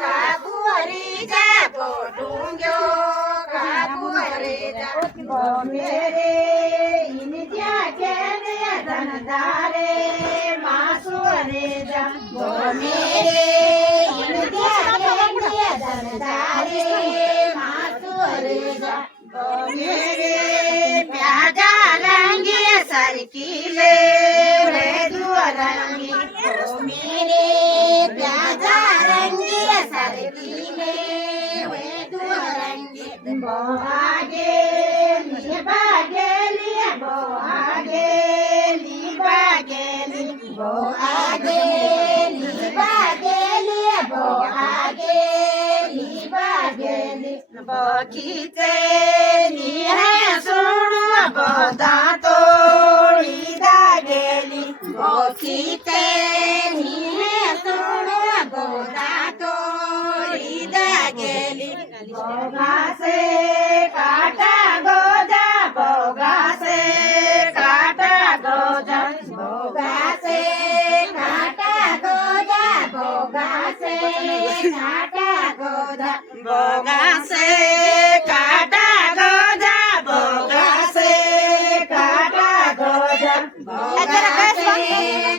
काकुवरीचा पोटुंग्यो काकुवरीचा मेरे इनच्या केने धनदारे मासुरे जा मेरे इनच्या केने धनदारे मासुरे जा मेरे प्याजा रंगी सरकीले रे दुरंगी मेरे प्याजा रंगी सरकीले रे दुरंगी बोहागे लिबागेली बोहागेली बागेली बोहागेली बागेली बोहागेली बागेली बखीचे निहे सुणू बोदा तोडी दागेली बखीचे निहे सुणू बोदा तोडी दागेली बोगासे काटा गोजा बोगासे काटा गोजा बोगासे काटा गोजा बोगासे काटा गोजा बोगासे काटा गोजा बोगासे काटा गोजा बोगासे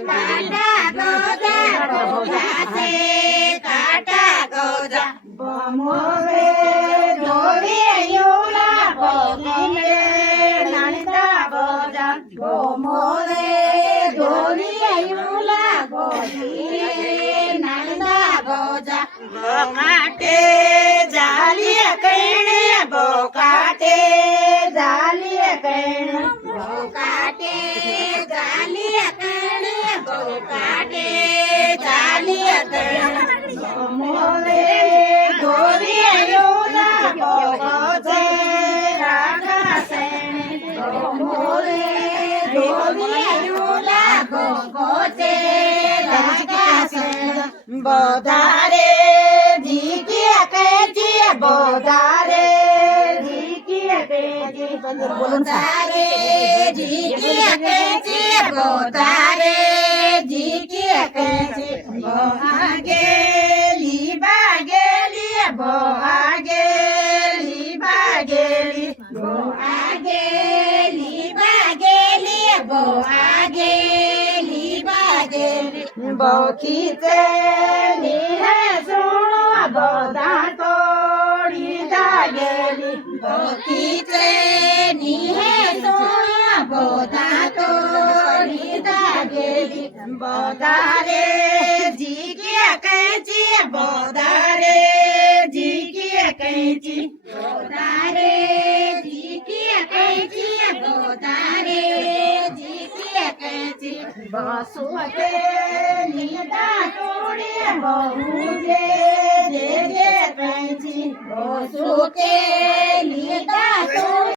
काटा गोजा बोगासे काटा गोजा बोमोरे धोरी युला बोगिले नंदा बोजा बोमोरे धोरी युला बोगिले नंदा बोजा बोकाटे जालिया कैणे बोकाटे जालिया कैणे बोकाटे जालिया कैणे बोकाटे जालिया कैणे मोरे गोरी योला बोगोजे राधा सेने मोरे गोरी योला बोगोजे राधा सेने बोधारे झिकिया कैची बोधारे झिकिया कैची बोधारे झिकिया कैची बोधारे झिकिया कैची बोहागेली बागेली बोहागेली बागेली बोहागेली बागेली बोहागेली बागेली बोखीचे निहे सुणू बोदा तोडी दागेली बोखीचे निहे सुणू बोदा तोडी दागेली बोदारे झिकिया कैची बोदारे झिकिया कैची बोदारे झिकिया कैची बोदारे झिकिया कैची बसुते निदा तोडी बहुजे जे जे कैची बसुते निदा तोडी